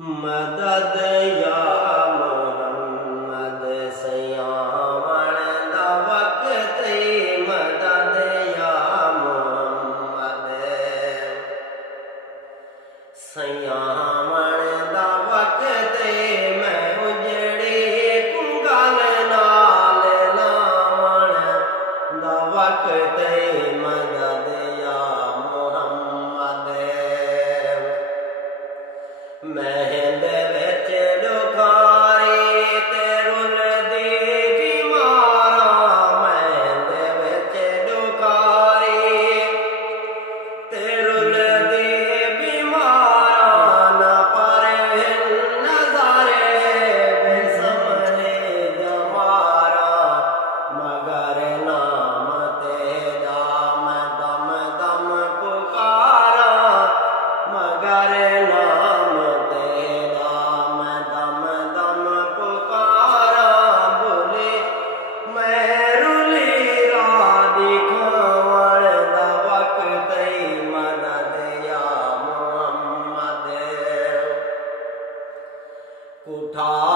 मदद या मोहम्मद सयावण दा वक्त मदद या मोहम्मद सयावण दा वक्त मैं उजड़ी कुंगल नाल लावण दा वक्त मदद या मोहम्मद महल विच डुखारी ते रुलदी बीमारा महल विच डुखारी ते रुलदी बीमारा न पर नज़ारे बेसमने जमारा मगर नाम तेरा मैं दम दम पुकारा मगर उठा